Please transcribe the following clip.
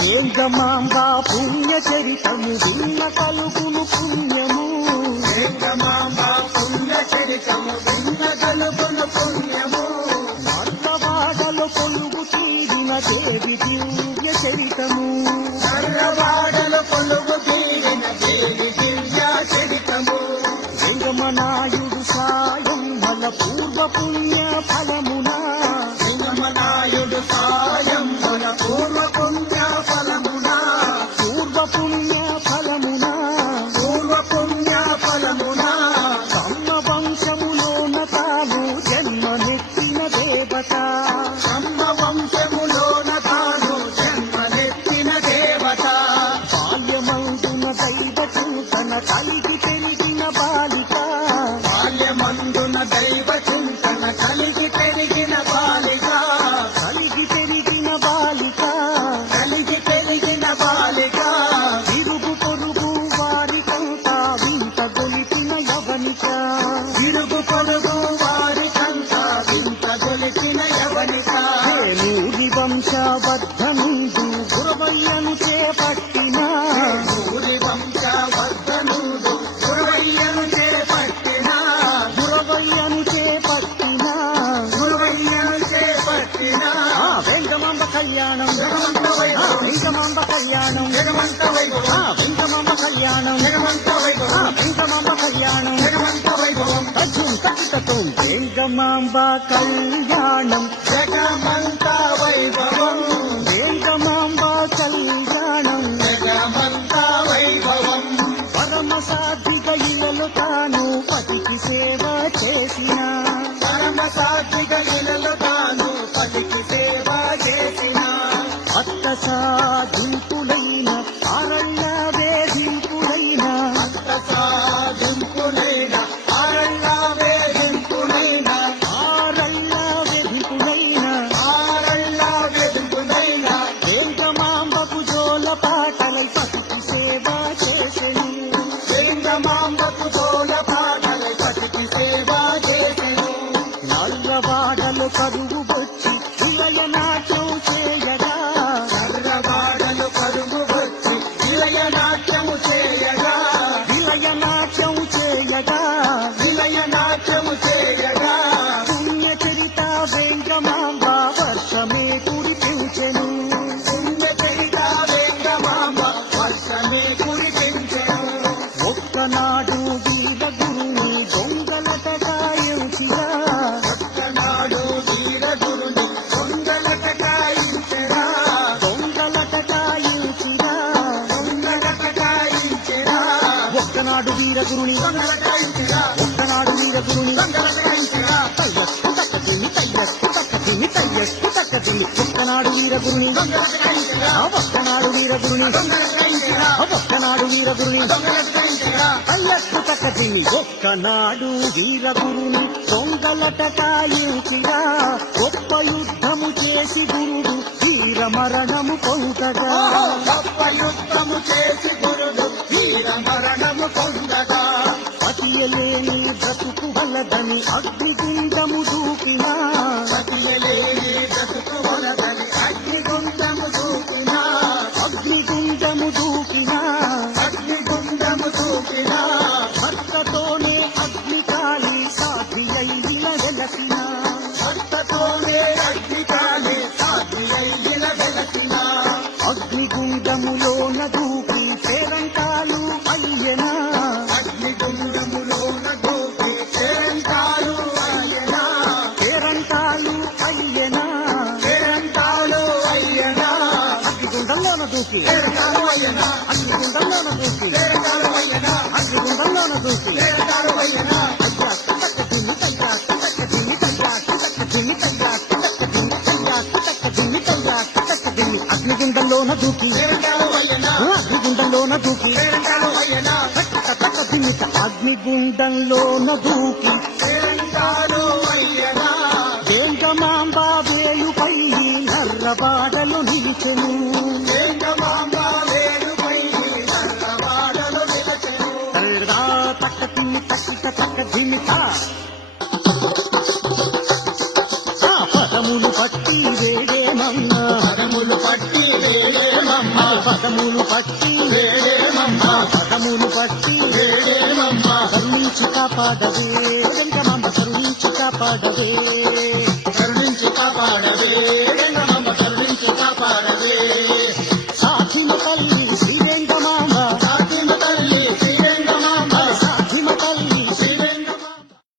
వేంగమాంబ పుణ్య చరితము విన్న కలుగును పుణ్యము. వేంగమాంబ పుణ్య చరితము విన్న కలుగును పుణ్యము. నర్రవాడలో కొలుగు తీరిన దేవి దివ్య చరితము. నర్రవాడలో కొలుగు తీరిన దేవి దివ్య చరితము. వేంగమనాయుడు సాయం బల పూర్వ పుణ్య ఫలమున. వేంగమనాయుడు సాయం బల పూర్వ పుణ్య ఫలమున. పూర్వ పుణ్య ఫలమున. పూర్వ పుణ్య ఫలమున. కమ్మ వంశములోన తాను జన్మనెత్తిన దేవత. కమ్మ వంశములోన తాను జన్మనెత్తిన దేవత. బాల్యమందున దైవ చింతన కలిగి పెరిగిన బాలిక. బాల్యమందున దైవ చింతన కలిగి పెరిగిన బాలిక. కలిగి పెరిగిన బాలిక. కలిగి పెరిగిన బాలిక. ఇరుగు పొరుగు వారికంతా వింత గొలిపిన యవనిక. ఇరుగు పొరుగు వారికంతా వింత గొలిచిన యవనిక. వేణూరి వంశవర్ధనుడు గురవయ్యను చేపట్టిన. ఊరి వంశవర్ధనుడు గురవయ్యను చేపట్టిన. గురవయ్యను చేపట్టిన. గురవయ్యను చేపట్టిన. వెంకమాంబ కళ్యాణం. జగమంత వైభవం. వెంకమాంబ కళ్యాణం. జగమంత వైభవం. వెంకమాంబ కళ్యాణం. జగమంత వైభవం. వెంకమాంబ కళ్యాణం. జగమంత వైభవం. తక్కువ వెంకమాంబ కళ్యాణం. జగమంత వైభవం. వెంకమాంబ కళ్యాణం. జగమంత వైభవం. పరమ సాధ్విక ఇలలో తాను పతికి సేవ చేసిన. పరమ సాత్విక ఇలలో తాను పతికి సేవ చేసిన. అత్త సాధింపులైన అరణ్య వేధింపులైన. అత్త సాధింపులైన ఆరళ్ళ వేధింపులైన. ఆరణ్య వేధింపులైన. ఆరళ్ళ వేధింపులైన. వెంకమాంబకు జోల పాటలై పతికి సేవ చేసెను. వేంగమాంబకు తోల పాటలై పతికి సేవ చేసెను. నల్లవాడలు కరువు వచ్చి విలయనాట్యం చేయగా. నర్రవాడలు కరువు వచ్చి విలయనాట్యము చేయగా. విలయనాట్యం చేయగా. విలయనాట్యము చేయగా. పుణ్యచరిత వెంకమాంబ వర్షమే కురిపించెను. పుణ్యచరిత వేంగమాంబ వర్షమే కురిపించెను. ఒక్కనాడు వీర గురుని దొంగలట గాయించిగా. ఒక్కనాడు వీరగురుని దొంగలట గాయించెరా. దొంగలట గాయించిగా. దొంగలట గాయించెరా. ఒక్కనాడు వీరగురుని. దొంగలట గాయించెరా. ఒక్కనాడు వీరగురుని. దొంగలట గాయించెరా. తయ్యస్కు తక్కదిని తయ్యస్కు తక్కదిని తయ్యస్కు తక్కదిని. ఒక్కనాడు వీరగురుని. దొంగలట గాయించెరా. ఒక్కనాడు వీరగురుని. దొంగలట గాయించెరా. ఒక్కనాడు వీరగురుని. దొంగలట గాయించెరా. అల్లట్టు తక్కదిని. ఒక్కనాడు వీరగురుని దొంగలట కాయించిగా. గొప్ప యుద్ధము చేసి గురుడు వీర మరణము పొందగా. గొప్ప యుద్ధము చేసి గురుడు వీర మరణము పొందగా. పతియలేని బ్రతుకు వలదని అగ్నిగుండము దూకిన. పతియలేని బ్రతుకు వలదని అగ్నిగుండము దూకిన. అగ్నిగుండము దూకిన. అగ్నిగుండము దూకిన. భర్తతోనే అగ్ని కాలి సాధి అయిన వెలసిన. భర్తతోనే అగ్ని కాలి సాధి అయిన వెలసిన. అగ్నిగుండములోన దూకి పేరంటాలు అయ్యనా. అగ్నిగుండములోన దూకి పేరంటాలు అయ్యనా. పేరంటాలు అయ్యనా. పేరంటాలు అయ్యనా. అగ్నిగుండంలోన దూకి. పేరంటాలు అయ్యనా. అగ్నిగుండంలోన దూకి. పేరంటాలు అయ్యనా. అగ్నిగుండంలోన దూకి. పేరంటాలు అయ్యనా. అయ్యాకు తక్కదిని తయ్యాకు తక్కదిని తయ్యాకు తక్కదిని తయ్యాకు తక్కదిని తయ్యాకు తక్కదిని తయ్యాకు తక్కదిని. అగ్నిగుండంలోన దూకి. పేరంటాలు అయ్యనా. అగ్నిగుండంలోన దూకి. పేరంటాలు అయ్యనా. తక్కదిని అగ్నిగుండంలోన దూకి. పేరంటాలు అయ్యనా. వెంకమాంబ వేలుపై నర్రబాడలు నిలిచెను. వేంగమాంబ వేలుపై నర్రవాడలు నిలచెను. తక్కదిని తక్కిట తక్కదిని తా. పదములు పట్టి వేడే పదములు పట్టి వేడేమమ్మ పదములు పట్టి వేడేమమ్మ కరుణించి కాపాడవే వెంకమాంబ కరుణించి కాపాడవే కరుణించి కాపాడవే